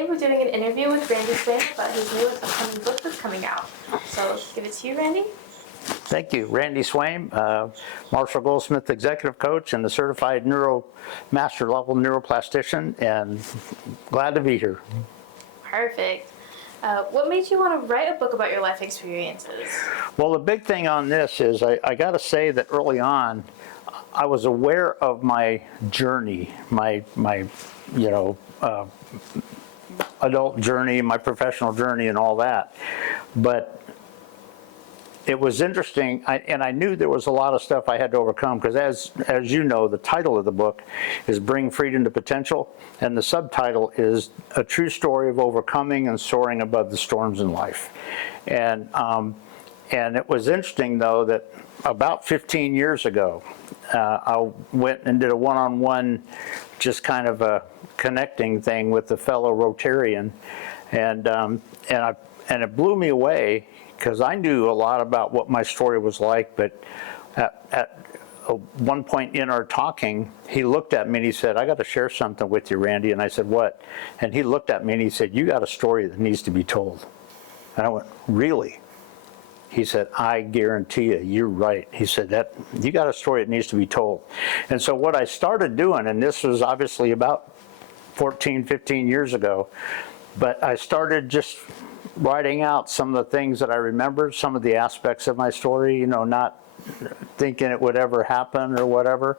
Today we're doing an interview with Randy Swaim about his new upcoming book that's coming out. So give it to you, Randy. Thank you. Randy Swaim, Marshall Goldsmith Executive Coach and the Certified Master Level Neuroplastician, and glad to be here. Perfect. What made you want to write a book about your life experiences? Well, the big thing on this is I got to say that early on, I was aware of my journey, my adult journey, my professional journey, and all that. But it was interesting, and I knew there was a lot of stuff I had to overcome, because as you know, the title of the book is Bring Freedom to Potential, and the subtitle is A True Story of Overcoming and Soaring Above the Storms in Life. And it was interesting, though, that about 15 years ago, I went and did a one-on-one, just kind of a connecting thing with a fellow Rotarian, and it blew me away, because I knew a lot about what my story was like, but at one point in our talking, he looked at me and he said, "I got to share something with you, Randy." And I said, "What?" And he looked at me and he said, "You got a story that needs to be told." And I went, "Really?" He said, "I guarantee you, you're right." He said, "That you got a story that needs to be told." And so what I started doing, and this was obviously about 14, 15 years ago, but I started just writing out some of the things that I remembered, some of the aspects of my story, not thinking it would ever happen or whatever.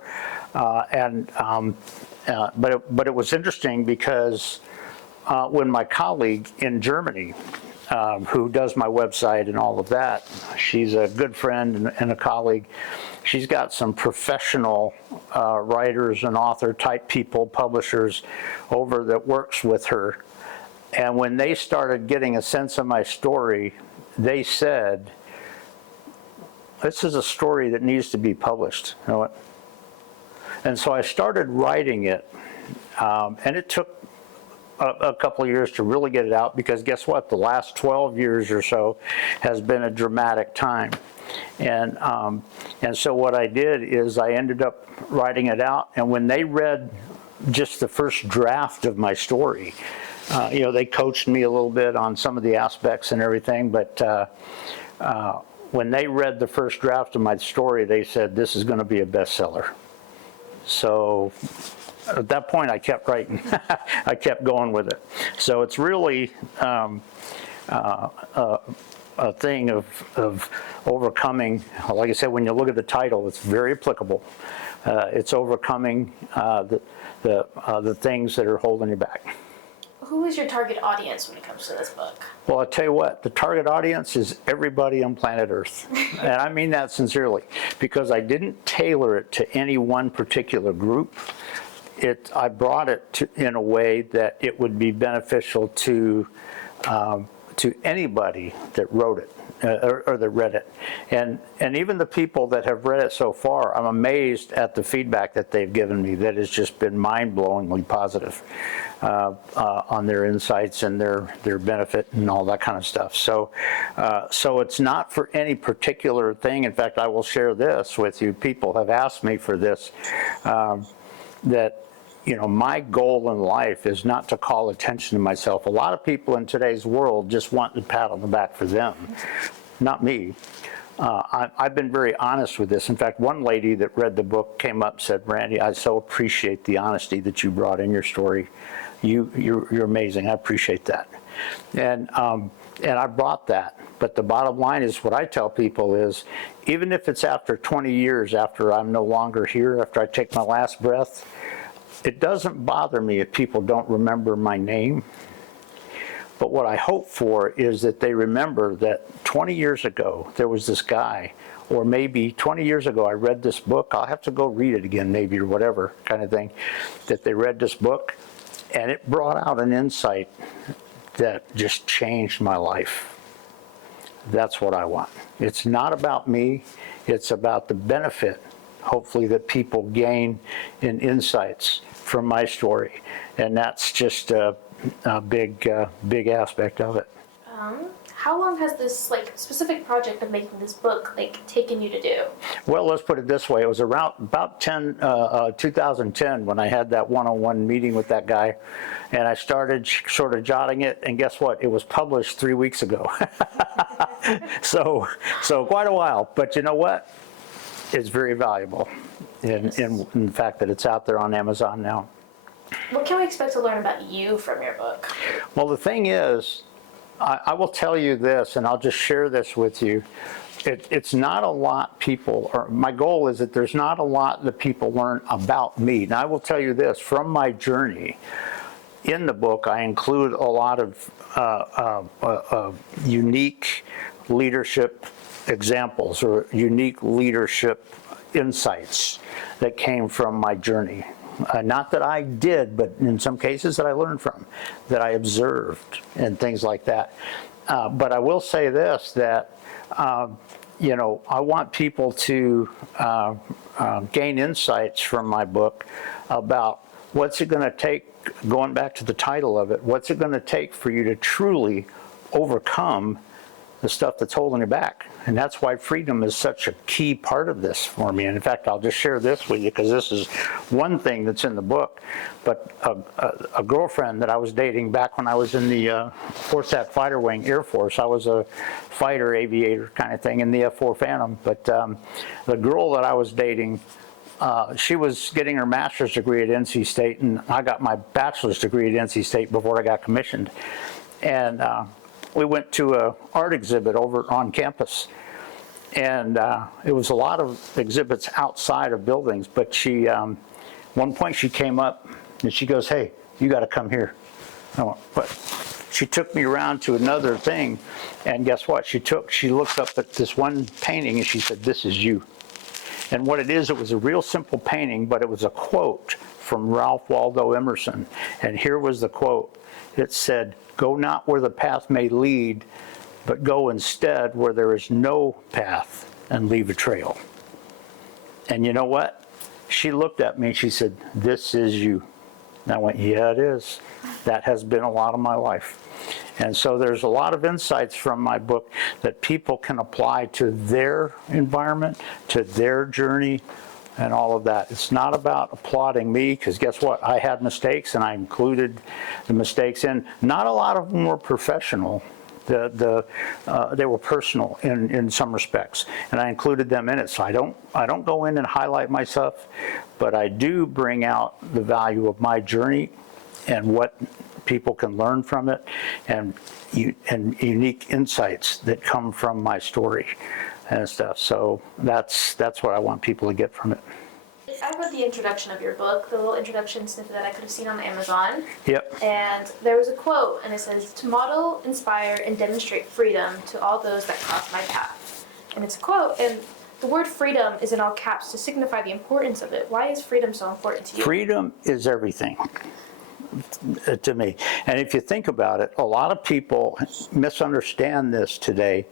But it was interesting, because when my colleague in Germany, who does my website and all of that, she's a good friend and a colleague. She's got some professional writers and author type people, publishers over that works with her. And when they started getting a sense of my story, they said, "This is a story that needs to be published." You know what? And so I started writing it, and it took a couple of years to really get it out, because guess what? The last 12 years or so has been a dramatic time. And so what I did is I ended up writing it out, and when they read just the first draft of my story, they coached me a little bit on some of the aspects and everything, but when they read the first draft of my story, they said, "This is going to be a bestseller." So at that point, I kept writing. I kept going with it. So it's really a thing of overcoming. Like I said, when you look at the title, it's very applicable. It's overcoming the things that are holding you back. Who is your target audience when it comes to this book? Well, I'll tell you what, the target audience is everybody on planet Earth. And I mean that sincerely, because I didn't tailor it to any one particular group. I brought it in a way that it would be beneficial to anybody that wrote it or that read it. And even the people that have read it so far, I'm amazed at the feedback that they've given me that has just been mind-blowingly positive on their insights and their benefit and all that kind of stuff. So it's not for any particular thing. In fact, I will share this with you. People have asked me for this, that my goal in life is not to call attention to myself. A lot of people in today's world just want a pat on the back for them, not me. I've been very honest with this. In fact, one lady that read the book came up and said, "Randy, I so appreciate the honesty that you brought in your story. You're amazing. I appreciate that." And I brought that. But the bottom line is, what I tell people is, even if it's after 20 years, after I'm no longer here, after I take my last breath, it doesn't bother me if people don't remember my name. But what I hope for is that they remember that 20 years ago, there was this guy, or maybe 20 years ago, I read this book. I'll have to go read it again, maybe, or whatever kind of thing, that they read this book, and it brought out an insight that just changed my life. That's what I want. It's not about me. It's about the benefit, hopefully, that people gain in insights from my story. And that's just a big aspect of it. how long has this like specific project of making this book like taken you to do? Well, let's put it this way. It was around about 2010 when I had that one-on-one meeting with that guy, and I started sort of jotting it, and guess what? It was published 3 weeks ago. So quite a while, but you know what? It's very valuable in the fact that it's out there on Amazon now. What can we expect to learn about you from your book? Well, the thing is, I will tell you this, and I'll just share this with you. It's not a lot people, or my goal is that there's not a lot that people learn about me. Now, I will tell you this, from my journey, in the book, I include a lot of unique leadership examples or unique leadership insights that came from my journey. Not that I did, but in some cases that I learned from, that I observed and things like that. But I will say this, that, you know, I want people to gain insights from my book about what's it going to take, going back to the title of it, what's it going to take for you to truly overcome the stuff that's holding you back. And that's why freedom is such a key part of this for me. And in fact, I'll just share this with you because this is one thing that's in the book. But a girlfriend that I was dating back when I was in the FORSAT Fighter Wing Air Force, I was a fighter aviator kind of thing in the F-4 Phantom. But the girl that I was dating, she was getting her master's degree at NC State, and I got my bachelor's degree at NC State before I got commissioned. And we went to an art exhibit over on campus, and it was a lot of exhibits outside of buildings, but she, one point she came up and she goes, "Hey, you got to come here." I went, "What?" She took me around to another thing, and guess what? She looked up at this one painting and she said, "This is you." And what it is, it was a real simple painting, but it was a quote from Ralph Waldo Emerson. And here was the quote. It said, "Go not where the path may lead, but go instead where there is no path and leave a trail." And you know what? She looked at me and she said, "This is you." And I went, "Yeah, it is. That has been a lot of my life." And so there's a lot of insights from my book that people can apply to their environment, to their journey, and all of that. It's not about applauding me, because guess what? I had mistakes, and I included the mistakes in. Not a lot of them were professional. They were personal in some respects, and I included them in it. So I don't go in and highlight myself, but I do bring out the value of my journey and what people can learn from it, and unique insights that come from my story and stuff. So that's what I want people to get from it. I read the introduction of your book, the little introduction snippet that I could have seen on Amazon. Yep. And there was a quote, and it says, "To model, inspire, and demonstrate freedom to all those that cross my path." And it's a quote, and the word freedom is in all caps to signify the importance of it. Why is freedom so important to you? Freedom is everything to me. And if you think about it, a lot of people misunderstand this today.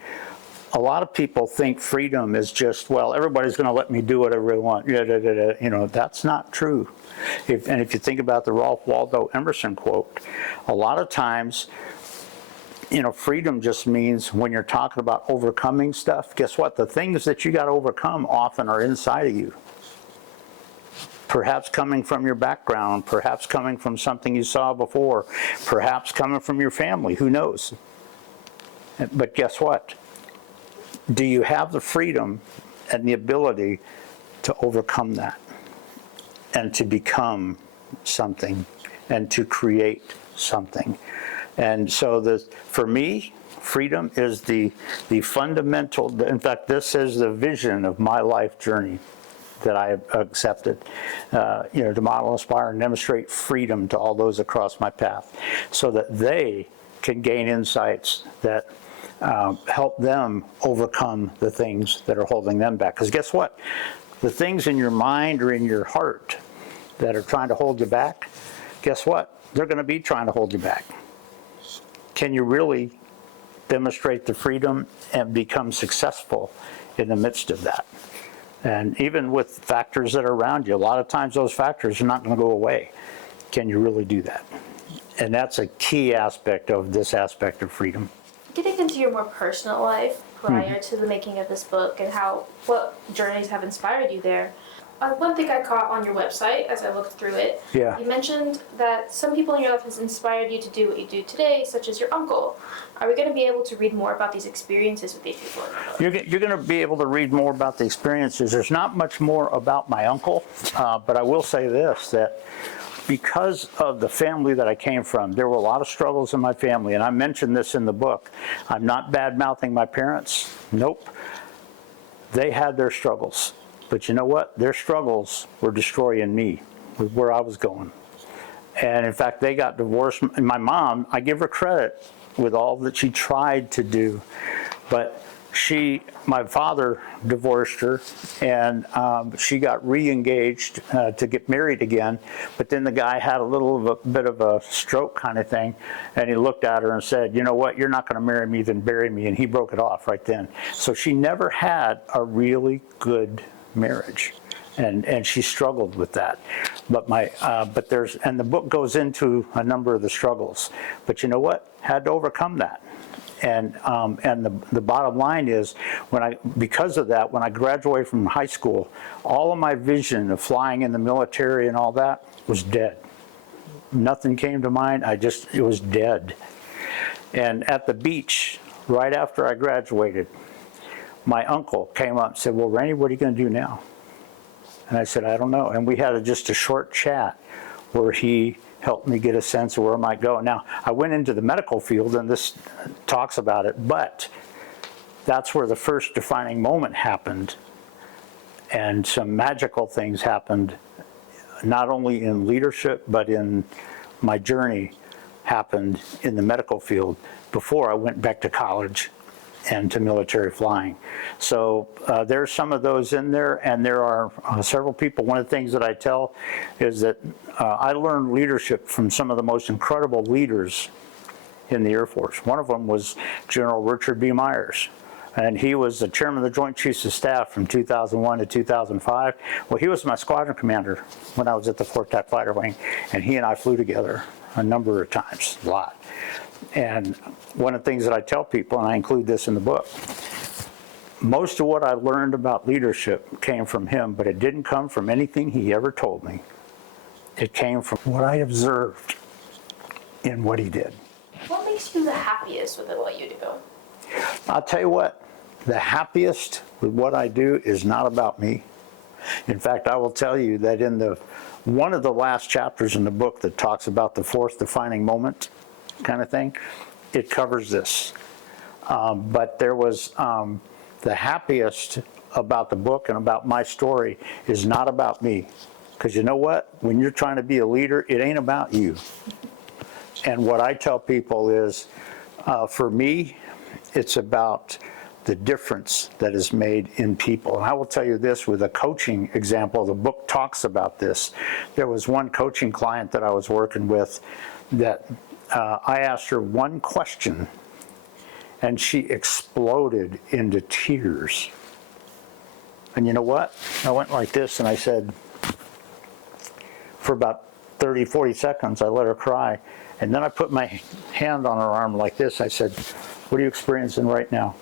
A lot of people think freedom is just, well, everybody's going to let me do whatever I want. You know, that's not true. And if you think about the Ralph Waldo Emerson quote, a lot of times, you know, freedom just means when you're talking about overcoming stuff, guess what? The things that you got to overcome often are inside of you. Perhaps coming from your background, perhaps coming from something you saw before, perhaps coming from your family, who knows? But guess what? Do you have the freedom and the ability to overcome that and to become something and to create something? And so for me, freedom is the fundamental, in fact, this is the vision of my life journey that I have accepted, you know, to model, inspire, and demonstrate freedom to all those across my path so that they can gain insights that help them overcome the things that are holding them back. Because guess what? The things in your mind or in your heart that are trying to hold you back, guess what? They're going to be trying to hold you back. Can you really demonstrate the freedom and become successful in the midst of that? And even with factors that are around you, a lot of times those factors are not going to go away. Can you really do that? And that's a key aspect of this aspect of freedom. Getting into into your more personal life prior to the making of this book and what journeys have inspired you there. One thing I caught on your website as I looked through it, Yeah. you mentioned that some people in your life has inspired you to do what you do today, such as your uncle. Are we going to be able to read more about these experiences with these people in the book? You're going to be able to read more about the experiences. There's not much more about my uncle, but I will say this, that because of the family that I came from, there were a lot of struggles in my family, and I mentioned this in the book. I'm not bad-mouthing my parents. Nope. They had their struggles. But you know what? Their struggles were destroying me, with where I was going. And in fact, they got divorced. And my mom, I give her credit with all that she tried to do. But my father divorced her, and she got re-engaged to get married again. But then the guy had a bit of a stroke kind of thing, and he looked at her and said, you know what, you're not going to marry me, then bury me. And he broke it off right then. So she never had a really good marriage, and she struggled with that. But the book goes into a number of the struggles. But you know what? Had to overcome that. And the bottom line is, because of that, when I graduated from high school, all of my vision of flying in the military and all that was dead. Nothing came to mind. It was dead. And at the beach, right after I graduated, my uncle came up and said, well, Randy, what are you going to do now? And I said, I don't know. And we had just a short chat where he helped me get a sense of where I might go. Now, I went into the medical field, and this talks about it, but that's where the first defining moment happened, and some magical things happened, not only in leadership, but in my journey happened in the medical field before I went back to college and to military flying. So there's some of those in there, and there are several people. One of the things that I tell is that I learned leadership from some of the most incredible leaders in the Air Force. One of them was General Richard B. Myers, and he was the chairman of the Joint Chiefs of Staff from 2001 to 2005. Well, he was my squadron commander when I was at the 4th TAC Fighter Wing, and he and I flew together a number of times, a lot. And one of the things that I tell people, and I include this in the book, most of what I learned about leadership came from him, but it didn't come from anything he ever told me. It came from what I observed in what he did. What makes you the happiest with what you do? I'll tell you what, the happiest with what I do is not about me. In fact, I will tell you that in one of the last chapters in the book that talks about the fourth defining moment kind of thing, it covers this. But there was the happiest about the book and about my story is not about me. Because you know what? When you're trying to be a leader, it ain't about you. And what I tell people is, for me, it's about the difference that is made in people. And I will tell you this with a coaching example. The book talks about this. There was one coaching client that I was working with that I asked her one question, and she exploded into tears. And you know what? I went like this, and I said, for about 30, 40 seconds, I let her cry. And then I put my hand on her arm like this. I said, what are you experiencing right now?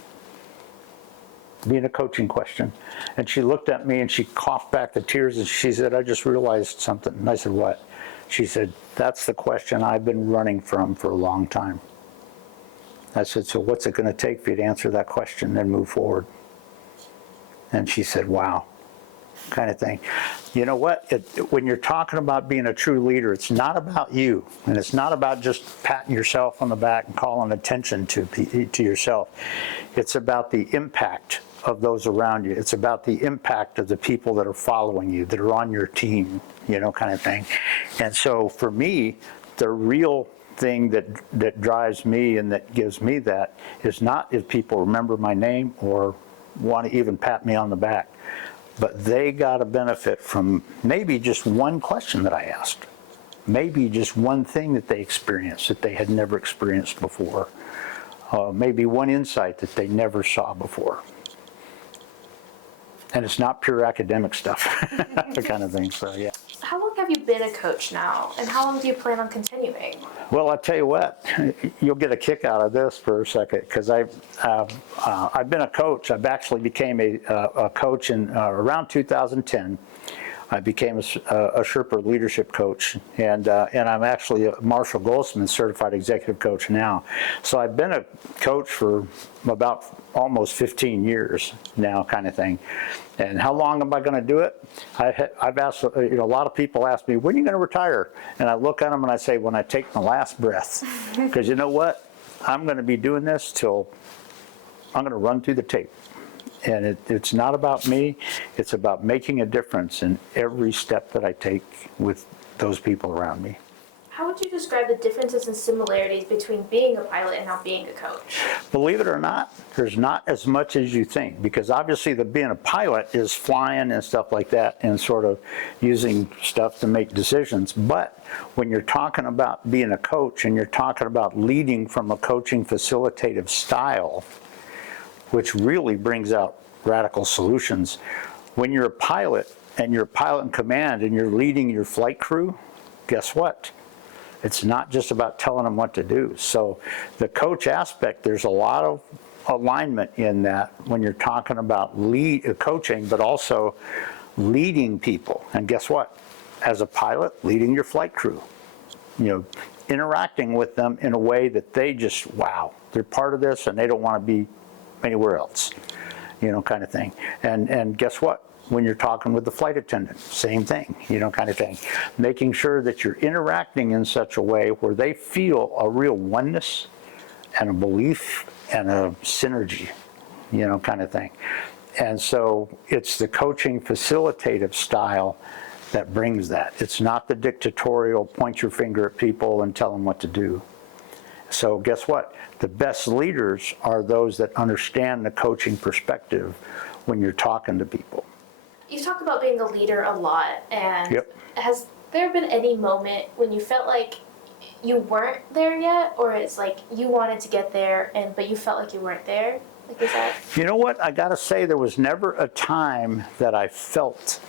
Being a coaching question. And she looked at me and she coughed back the tears and she said, I just realized something. And I said, what? She said, that's the question I've been running from for a long time. I said, so what's it going to take for you to answer that question and move forward? And she said, wow, kind of thing. You know what? When you're talking about being a true leader, it's not about you. And it's not about just patting yourself on the back and calling attention to yourself. It's about the impact of those around you. It's about the impact of the people that are following you, that are on your team, kind of thing. And so for me, the real thing that drives me and that gives me that is not if people remember my name or want to even pat me on the back, but they got a benefit from maybe just one question that I asked, maybe just one thing that they experienced that they had never experienced before, maybe one insight that they never saw before. And it's not pure academic stuff, kind of thing, so yeah. How long have you been a coach now, and how long do you plan on continuing? Well, I'll tell you what, you'll get a kick out of this for a second, because I've been a coach. I've actually became a coach in around 2010. I became a Sherpa leadership coach, and I'm actually a Marshall Goldsmith certified executive coach now. So I've been a coach for about almost 15 years now, kind of thing. And how long am I going to do it? I've asked, a lot of people ask me, when are you going to retire? And I look at them and I say, when I take my last breath. Because you know what? I'm going to be doing this till I'm going to run through the tape. And it's not about me, it's about making a difference in every step that I take with those people around me. How would you describe the differences and similarities between being a pilot and now being a coach? Believe it or not, there's not as much as you think, because obviously being a pilot is flying and stuff like that and sort of using stuff to make decisions. But when you're talking about being a coach and you're talking about leading from a coaching facilitative style, which really brings out radical solutions. When you're a pilot and you're a pilot in command and you're leading your flight crew, guess what? It's not just about telling them what to do. So the coach aspect, there's a lot of alignment in that when you're talking about coaching, but also leading people. And guess what? As a pilot, leading your flight crew, interacting with them in a way that they just, wow, they're part of this and they don't want to be anywhere else, kind of thing. And guess what? When you're talking with the flight attendant, same thing, kind of thing. Making sure that you're interacting in such a way where they feel a real oneness and a belief and a synergy, kind of thing. And so it's the coaching facilitative style that brings that. It's not the dictatorial, point your finger at people and tell them what to do. So guess what? The best leaders are those that understand the coaching perspective when you're talking to people. You talk about being a leader a lot, and Yep. Has there been any moment when you felt like you weren't there yet, or it's like you wanted to get there but you felt like you weren't there? Like, is that? You know what? I got to say, there was never a time that I felt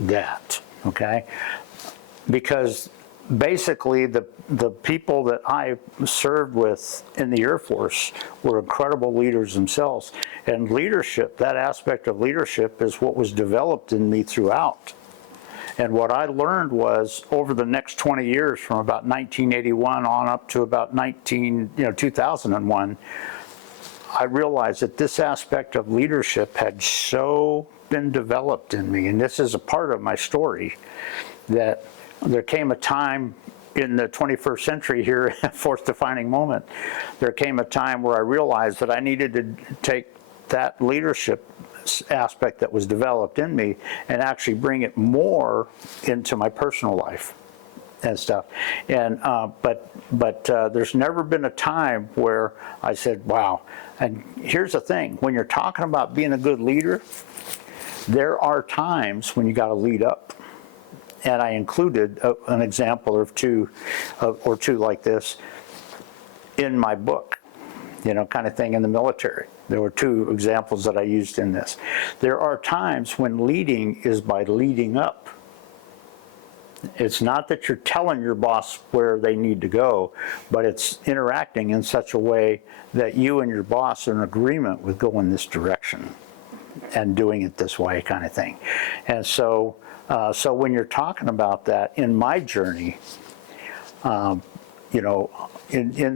that, okay? Because basically the people that I served with in the Air Force were incredible leaders themselves. And leadership, that aspect of leadership is what was developed in me throughout. And what I learned was over the next 20 years, from about 1981 on up to about 2001, I realized that this aspect of leadership had so been developed in me. And this is a part of my story, that there came a time in the 21st century here, fourth defining moment, there came a time where I realized that I needed to take that leadership aspect that was developed in me and actually bring it more into my personal life and stuff. And but there's never been a time where I said, wow. And here's the thing, when you're talking about being a good leader, there are times when you got to lead up. And I included an example or two like this in my book, kind of thing in the military. There were two examples that I used in this. There are times when leading is by leading up. It's not that you're telling your boss where they need to go, but it's interacting in such a way that you and your boss are in agreement with going this direction and doing it this way, kind of thing. And so when you're talking about that, in my journey, in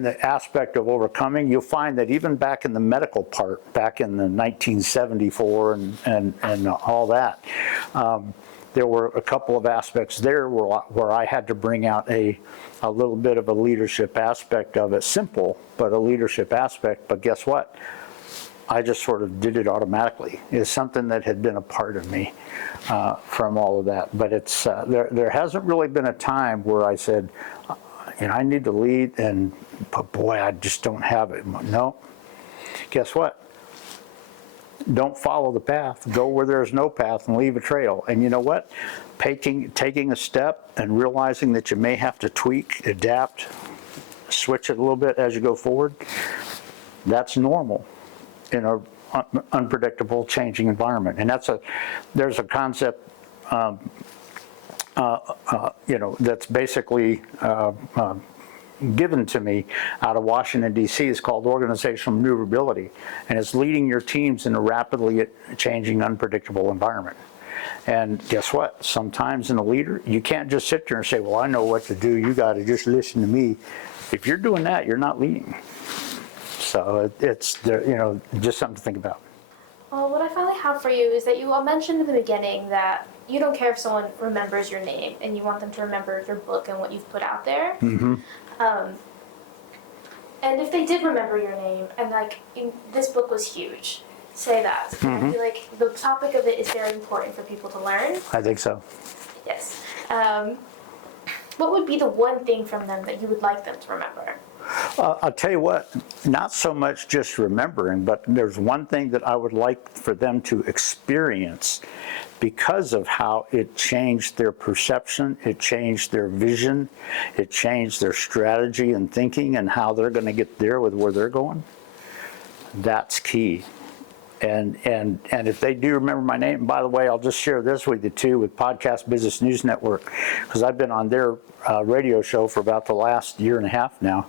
the aspect of overcoming, you'll find that even back in the medical part, back in the 1974 and all that, there were a couple of aspects there where I had to bring out a little bit of a leadership aspect of it. Simple, but a leadership aspect. But guess what? I just sort of did it automatically. It's something that had been a part of me from all of that. But it's there hasn't really been a time where I said, I need to lead, but boy, I just don't have it. No. Guess what? Don't follow the path. Go where there's no path and leave a trail. And you know what? Taking a step and realizing that you may have to tweak, adapt, switch it a little bit as you go forward, that's normal in a unpredictable, changing environment. And there's a concept, that's basically given to me out of Washington, D.C. It's called organizational maneuverability, and it's leading your teams in a rapidly changing, unpredictable environment. And guess what? Sometimes in a leader, you can't just sit there and say, well, I know what to do. You got to just listen to me. If you're doing that, you're not leading. So it's just something to think about. Well, what I finally have for you is that you all mentioned in the beginning that you don't care if someone remembers your name and you want them to remember your book and what you've put out there. Mm-hmm. And if they did remember your name and this book was huge, say that. Mm-hmm. I feel like the topic of it is very important for people to learn. I think so. Yes. What would be the one thing from them that you would like them to remember? I'll tell you what, not so much just remembering, but there's one thing that I would like for them to experience because of how it changed their perception, it changed their vision, it changed their strategy and thinking and how they're going to get there with where they're going. That's key. And if they do remember my name, by the way, I'll just share this with you too with Podcast Business News Network, because I've been on their radio show for about the last year and a half now,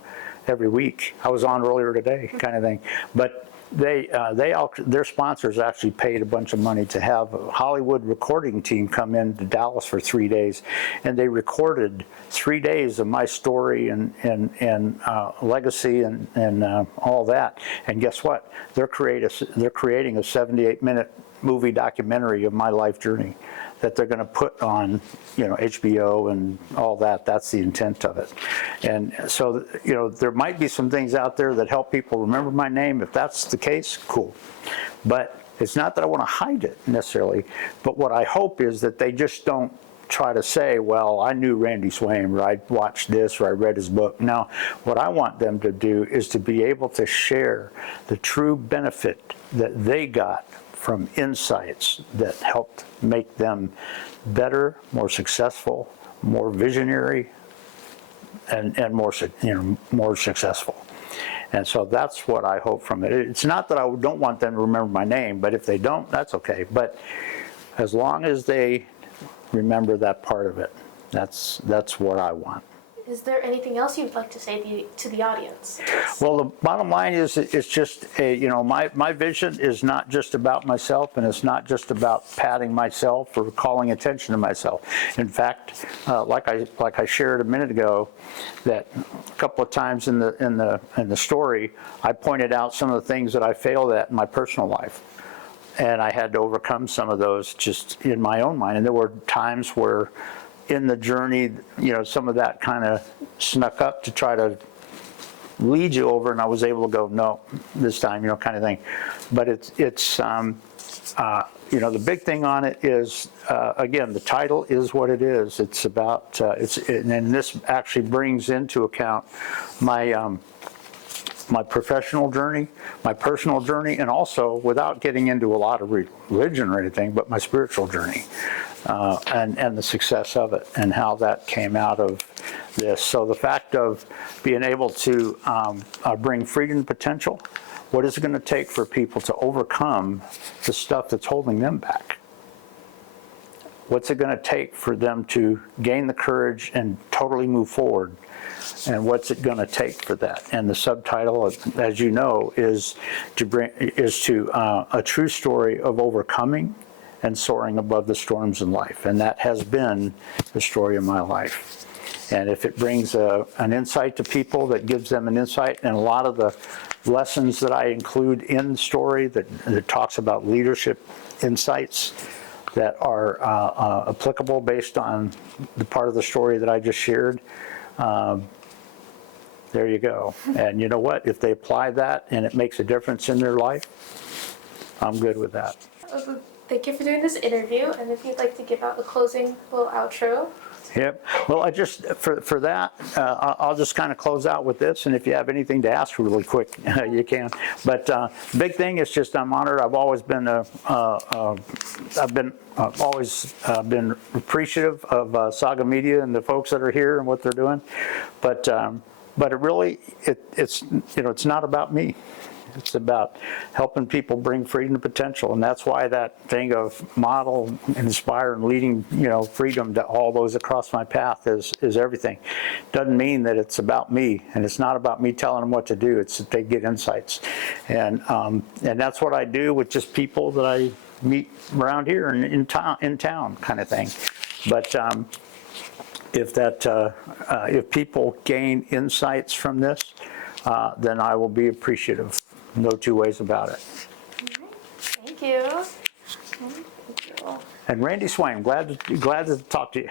every week. I was on earlier today, kind of thing. But their sponsors actually paid a bunch of money to have a Hollywood recording team come in to Dallas for 3 days, and they recorded 3 days of my story and legacy and all that. And guess what? They're creating a 78-minute movie documentary of my life journey that they're going to put on, HBO and all that. That's the intent of it. And so, there might be some things out there that help people remember my name. If that's the case, cool. But it's not that I want to hide it necessarily, but what I hope is that they just don't try to say, well, I knew Randy Swaim, or I watched this, or I read his book. No, what I want them to do is to be able to share the true benefit that they got from insights that helped make them better, more successful, more visionary, and more successful. And so that's what I hope from it. It's not that I don't want them to remember my name, but if they don't, that's okay. But as long as they remember that part of it, that's what I want. Is there anything else you'd like to say to the audience? Well, the bottom line is it's just, my vision is not just about myself, and it's not just about patting myself or calling attention to myself. In fact, like I shared a minute ago, that a couple of times in the story, I pointed out some of the things that I failed at in my personal life. And I had to overcome some of those just in my own mind. And there were times where in the journey, some of that kind of snuck up to try to lead you over, and I was able to go, no, this time, kind of thing. But it's the big thing on it is, again, the title is what it is. It's about, and this actually brings into account my professional journey, my personal journey, and also, without getting into a lot of religion or anything, but my spiritual journey. And the success of it and how that came out of this. So the fact of being able to bring freedom and potential, what is it going to take for people to overcome the stuff that's holding them back? What's it going to take for them to gain the courage and totally move forward? And what's it going to take for that? And the subtitle, as you know, is a true story of overcoming and soaring above the storms in life. And that has been the story of my life. And if it brings an insight to people, that gives them an insight, and a lot of the lessons that I include in the story that talks about leadership insights that are applicable based on the part of the story that I just shared, there you go. And you know what? If they apply that and it makes a difference in their life, I'm good with that. Thank you for doing this interview, and if you'd like to give out a closing little outro. Yep. Well, I just, for that, I'll just kind of close out with this, and if you have anything to ask really quick, you can. But big thing is just I'm honored. I've always been always been appreciative of Saga Media and the folks that are here and what they're doing. But it really, it's not about me. It's about helping people bring freedom to potential. And that's why that thing of model, inspire, and leading, freedom to all those that cross my path is everything. Doesn't mean that it's about me, and it's not about me telling them what to do. It's that they get insights. And that's what I do with just people that I meet around here in town kind of thing. But if people gain insights from this, then I will be appreciative. No two ways about it. Thank you. Thank you. And Randy Swain, glad to talk to you.